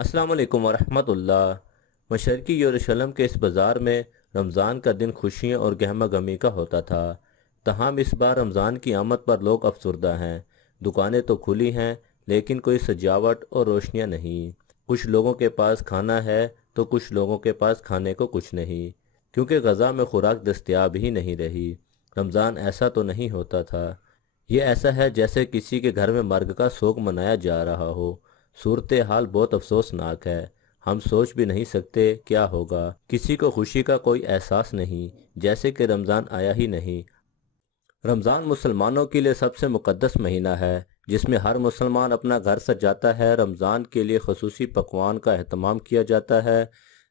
السلام علیکم ورحمۃ اللہ۔ مشرقی یروشلم کے اس بازار میں رمضان کا دن خوشیوں اور گہما گہمی کا ہوتا تھا۔ تاہم اس بار رمضان کی آمد پر لوگ افسردہ ہیں۔ دکانیں تو کھلی ہیں لیکن کوئی سجاوٹ اور روشنیاں نہیں۔ کچھ لوگوں کے پاس کھانا ہے تو کچھ لوگوں کے پاس کھانے کو کچھ نہیں، کیونکہ غذا میں خوراک دستیاب ہی نہیں رہی۔ رمضان ایسا تو نہیں ہوتا تھا، یہ ایسا ہے جیسے کسی کے گھر میں مرگ کا سوگ منایا جا رہا ہو۔ صورتحال بہت افسوسناک ہے، ہم سوچ بھی نہیں سکتے کیا ہوگا۔ کسی کو خوشی کا کوئی احساس نہیں، جیسے کہ رمضان آیا ہی نہیں۔ رمضان مسلمانوں کے لیے سب سے مقدس مہینہ ہے، جس میں ہر مسلمان اپنا گھر سجاتا ہے۔ رمضان کے لیے خصوصی پکوان کا اہتمام کیا جاتا ہے۔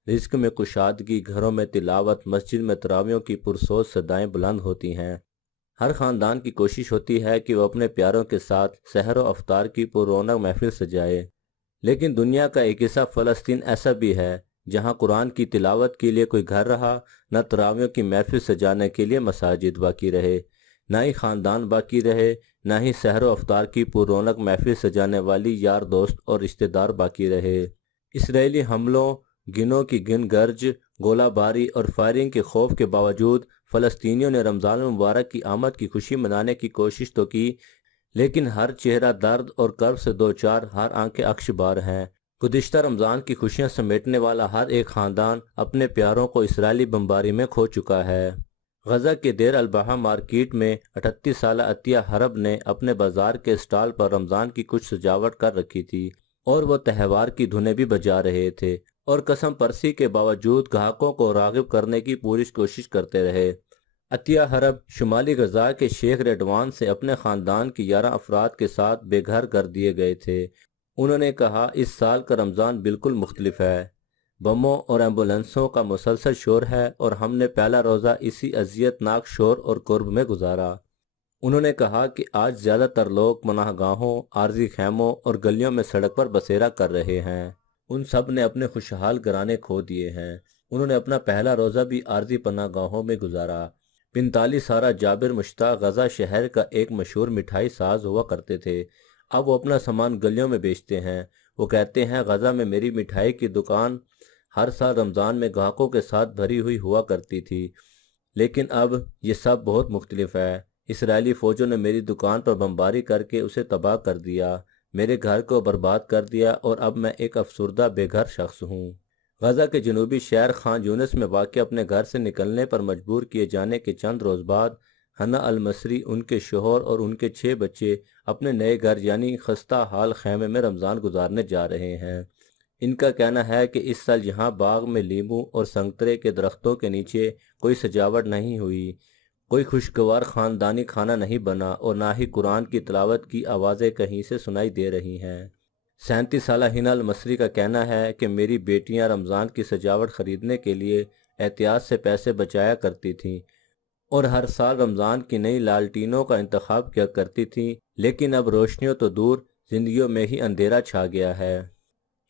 رزق میں کشادگی، گھروں میں تلاوت، مسجد میں تراویحوں کی پرسوز صدائیں بلند ہوتی ہیں۔ ہر خاندان کی کوشش ہوتی ہے کہ وہ اپنے پیاروں کے ساتھ سحر و افطار کی پر رونق محفل سجائے۔ لیکن دنیا کا ایک حصہ فلسطین ایسا بھی ہے جہاں قرآن کی تلاوت کے لیے کوئی گھر رہا، نہ تراویحوں کی محفل سجانے کے لیے مساجد باقی رہے، نہ ہی خاندان باقی رہے، نہ ہی سحر و افطار کی پر رونق محفل سجانے والی یار دوست اور رشتہ دار باقی رہے۔ اسرائیلی حملوں، گنوں کی گن گرج، گولہ باری اور فائرنگ کے خوف کے باوجود فلسطینیوں نے رمضان المبارک کی آمد کی خوشی منانے کی کوشش تو کی، لیکن ہر چہرہ درد اور کرب سے دوچار، ہر آنکھیں اکش بار ہیں۔ گزشتہ رمضان کی خوشیاں سمیٹنے والا ہر ایک خاندان اپنے پیاروں کو اسرائیلی بمباری میں کھو چکا ہے۔ غزہ کے دیر البحہ مارکیٹ میں 38 سالہ عطیہ حرب نے اپنے بازار کے اسٹال پر رمضان کی کچھ سجاوٹ کر رکھی تھی اور وہ تہوار کی دھنیں بھی بجا رہے تھے اور قسم پرسی کے باوجود گاہکوں کو راغب کرنے کی پوری کوشش کرتے رہے۔ عطیہ حرب شمالی غزہ کے شیخ ریڈوان سے اپنے خاندان کی 11 افراد کے ساتھ بے گھر کر دیے گئے تھے۔ انہوں نے کہا، اس سال کا رمضان بالکل مختلف ہے۔ بموں اور ایمبولینسوں کا مسلسل شور ہے اور ہم نے پہلا روزہ اسی اذیت ناک شور اور قرب میں گزارا۔ انہوں نے کہا کہ آج زیادہ تر لوگ پناہ گاہوں، عارضی خیموں اور گلیوں میں سڑک پر بسیرا کر رہے ہیں۔ ان سب نے اپنے خوشحال گھرانے کھو دیے ہیں۔ انہوں نے اپنا پہلا روزہ بھی عارضی پناہ گاہوں میں گزارا۔ 45 سالہ جابر مشتاق غزہ شہر کا ایک مشہور مٹھائی ساز ہوا کرتے تھے۔ اب وہ اپنا سامان گلیوں میں بیچتے ہیں۔ وہ کہتے ہیں، غزہ میں میری مٹھائی کی دکان ہر سال رمضان میں گاہکوں کے ساتھ بھری ہوئی ہوا کرتی تھی، لیکن اب یہ سب بہت مختلف ہے۔ اسرائیلی فوجوں نے میری دکان پر بمباری کر کے اسے تباہ کر دیا، میرے گھر کو برباد کر دیا اور اب میں ایک افسردہ بے گھر شخص ہوں۔ غزہ کے جنوبی شہر خان یونس میں واقع اپنے گھر سے نکلنے پر مجبور کیے جانے کے چند روز بعد حنا المصری، ان کے شوہر اور ان کے 6 بچے اپنے نئے گھر یعنی خستہ حال خیمے میں رمضان گزارنے جا رہے ہیں۔ ان کا کہنا ہے کہ اس سال یہاں باغ میں لیموں اور سنترے کے درختوں کے نیچے کوئی سجاوٹ نہیں ہوئی، کوئی خوشگوار خاندانی کھانا نہیں بنا اور نہ ہی قرآن کی تلاوت کی آوازیں کہیں سے سنائی دے رہی ہیں۔ 37 سالہ حنا المصری کا کہنا ہے کہ میری بیٹیاں رمضان کی سجاوٹ خریدنے کے لیے احتیاط سے پیسے بچایا کرتی تھیں اور ہر سال رمضان کی نئی لالٹینوں کا انتخاب کیا کرتی تھیں، لیکن اب روشنیوں تو دور، زندگیوں میں ہی اندھیرا چھا گیا ہے۔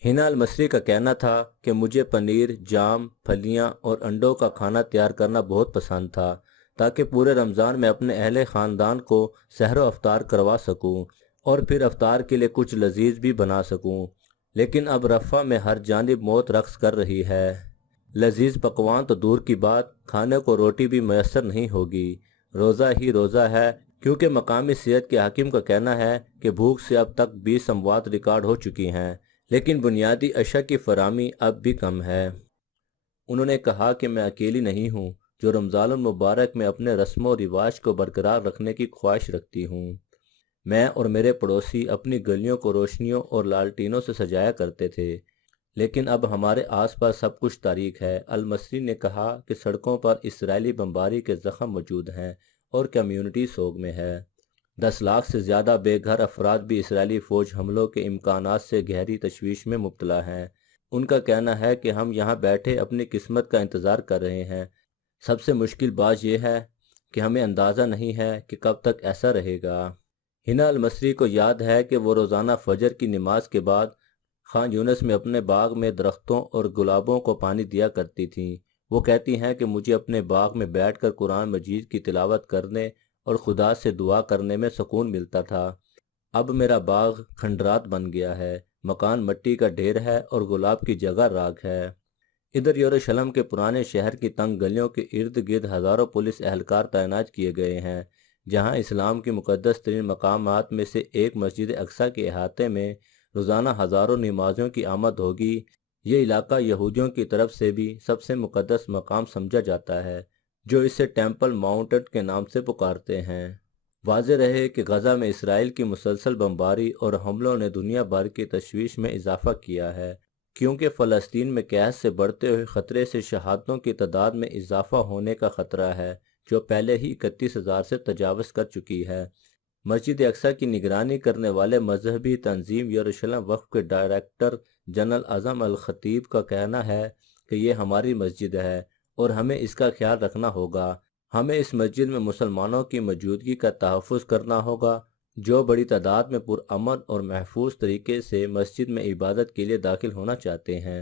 حنا المصری کا کہنا تھا کہ مجھے پنیر، جام، پھلیاں اور انڈوں کا کھانا تیار کرنا بہت پسند تھا تاکہ پورے رمضان میں اپنے اہل خاندان کو سحر و افطار کروا سکوں اور پھر افطار کے لیے کچھ لذیذ بھی بنا سکوں، لیکن اب رفح میں ہر جانب موت رقص کر رہی ہے۔ لذیذ پکوان تو دور کی بات، کھانے کو روٹی بھی میسر نہیں ہوگی۔ روزہ ہی روزہ ہے، کیونکہ مقامی صحت کے حکیم کا کہنا ہے کہ بھوک سے اب تک 20 اموات ریکارڈ ہو چکی ہیں، لیکن بنیادی اشیاء کی فراہمی اب بھی کم ہے۔ انہوں نے کہا کہ میں اکیلی نہیں ہوں جو رمضان المبارک میں اپنے رسم و رواج کو برقرار رکھنے کی خواہش رکھتی ہوں۔ میں اور میرے پڑوسی اپنی گلیوں کو روشنیوں اور لالٹینوں سے سجایا کرتے تھے، لیکن اب ہمارے آس پاس سب کچھ تاریک ہے۔ المصری نے کہا کہ سڑکوں پر اسرائیلی بمباری کے زخم موجود ہیں اور کمیونٹی سوگ میں ہے۔ 10 لاکھ سے زیادہ بے گھر افراد بھی اسرائیلی فوج حملوں کے امکانات سے گہری تشویش میں مبتلا ہیں۔ ان کا کہنا ہے کہ ہم یہاں بیٹھے اپنی قسمت کا انتظار کر رہے ہیں۔ سب سے مشکل بات یہ ہے کہ ہمیں اندازہ نہیں ہے کہ کب تک ایسا رہے گا۔ حنا المصری کو یاد ہے کہ وہ روزانہ فجر کی نماز کے بعد خان یونس میں اپنے باغ میں درختوں اور گلابوں کو پانی دیا کرتی تھیں۔ وہ کہتی ہیں کہ مجھے اپنے باغ میں بیٹھ کر قرآن مجید کی تلاوت کرنے اور خدا سے دعا کرنے میں سکون ملتا تھا۔ اب میرا باغ کھنڈرات بن گیا ہے، مکان مٹی کا ڈھیر ہے اور گلاب کی جگہ راکھ ہے۔ ادھر یروشلم کے پرانے شہر کی تنگ گلیوں کے ارد گرد ہزاروں پولیس اہلکار تعینات کیے گئے ہیں، جہاں اسلام کی مقدس ترین مقامات میں سے ایک مسجد اقصیٰ کے احاطے میں روزانہ ہزاروں نمازیوں کی آمد ہوگی۔ یہ علاقہ یہودیوں کی طرف سے بھی سب سے مقدس مقام سمجھا جاتا ہے، جو اسے ٹیمپل ماؤنٹ کے نام سے پکارتے ہیں۔ واضح رہے کہ غزہ میں اسرائیل کی مسلسل بمباری اور حملوں نے دنیا بھر کی تشویش میں اضافہ کیا ہے، کیونکہ فلسطین میں قحط سے بڑھتے ہوئے خطرے سے شہادتوں کی تعداد میں اضافہ ہونے کا خطرہ ہے، جو پہلے ہی 31,000 سے تجاوز کر چکی ہے۔ مسجد اقصیٰ کی نگرانی کرنے والے مذہبی تنظیم یروشلم وقف کے ڈائریکٹر جنرل اعظم الخطیب کا کہنا ہے کہ یہ ہماری مسجد ہے اور ہمیں اس کا خیال رکھنا ہوگا۔ ہمیں اس مسجد میں مسلمانوں کی موجودگی کا تحفظ کرنا ہوگا، جو بڑی تعداد میں پرامن اور محفوظ طریقے سے مسجد میں عبادت کے لیے داخل ہونا چاہتے ہیں۔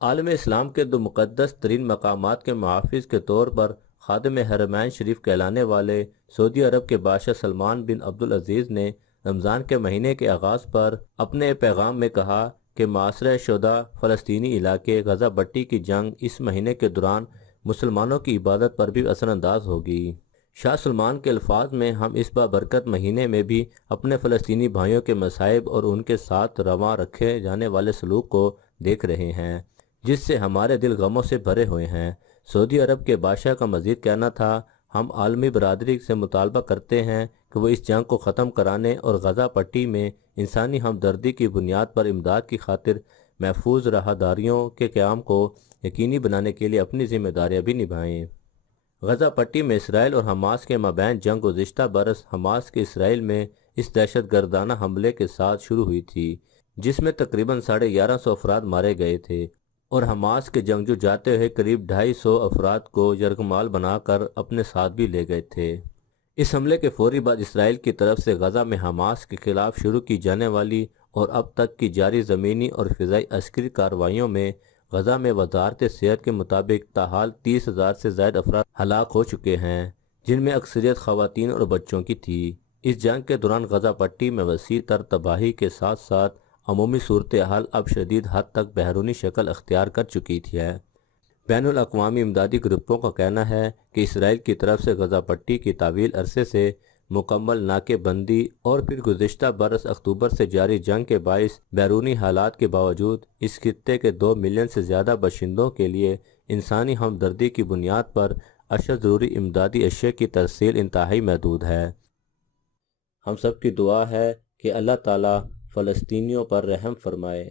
عالم اسلام کے دو مقدس ترین مقامات کے محافظ کے طور پر خادم حرمین شریف کہلانے والے سعودی عرب کے بادشاہ سلمان بن عبدالعزیز نے رمضان کے مہینے کے آغاز پر اپنے پیغام میں کہا کہ معاصرہ شدہ فلسطینی علاقے غزہ پٹی کی جنگ اس مہینے کے دوران مسلمانوں کی عبادت پر بھی اثر انداز ہوگی۔ شاہ سلمان کے الفاظ میں ہم اس بابرکت مہینے میں بھی اپنے فلسطینی بھائیوں کے مصائب اور ان کے ساتھ رواں رکھے جانے والے سلوک کو دیکھ رہے ہیں، جس سے ہمارے دل غموں سے بھرے ہوئے ہیں۔ سعودی عرب کے بادشاہ کا مزید کہنا تھا، ہم عالمی برادری سے مطالبہ کرتے ہیں کہ وہ اس جنگ کو ختم کرانے اور غزہ پٹی میں انسانی ہمدردی کی بنیاد پر امداد کی خاطر محفوظ راہداریوں کے قیام کو یقینی بنانے کے لیے اپنی ذمہ داریاں بھی نبھائیں۔ غزہ پٹی میں اسرائیل اور حماس کے مابین جنگ گزشتہ برس حماس کے اسرائیل میں اس دہشت گردانہ حملے کے ساتھ شروع ہوئی تھی، جس میں تقریباً 1150 افراد مارے گئے تھے اور حماس کے جنگجو جاتے ہوئے قریب 250 افراد کو یرغمال بنا کر اپنے ساتھ بھی لے گئے تھے۔ اس حملے کے فوری بعد اسرائیل کی طرف سے غزہ میں حماس کے خلاف شروع کی جانے والی اور اب تک کی جاری زمینی اور فضائی عسکری کارروائیوں میں غزہ میں وزارت صحت کے مطابق تاحال 30,000 سے زائد افراد ہلاک ہو چکے ہیں، جن میں اکثریت خواتین اور بچوں کی تھی۔ اس جنگ کے دوران غزہ پٹی میں وسیع تر تباہی کے ساتھ ساتھ عمومی صورتحال اب شدید حد تک بیرونی شکل اختیار کر چکی ہے۔ بین الاقوامی امدادی گروپوں کا کہنا ہے کہ اسرائیل کی طرف سے غزہ پٹی کی طویل عرصے سے مکمل ناکے بندی اور پھر گزشتہ برس اکتوبر سے جاری جنگ کے باعث بیرونی حالات کے باوجود اس خطے کے 2 ملین سے زیادہ باشندوں کے لیے انسانی ہمدردی کی بنیاد پر اشد ضروری امدادی اشیاء کی ترسیل انتہائی محدود ہے۔ ہم سب کی دعا ہے کہ اللہ تعالیٰ فلسطینیوں پر رحم فرمائے۔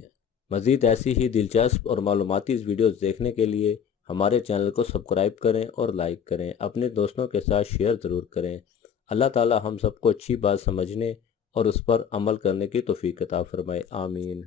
مزید ایسی ہی دلچسپ اور معلوماتی ویڈیوز دیکھنے کے لیے ہمارے چینل کو سبسکرائب کریں اور لائک کریں، اپنے دوستوں کے ساتھ شیئر ضرور کریں۔ اللہ تعالیٰ ہم سب کو اچھی بات سمجھنے اور اس پر عمل کرنے کی توفیق عطا فرمائے، آمین۔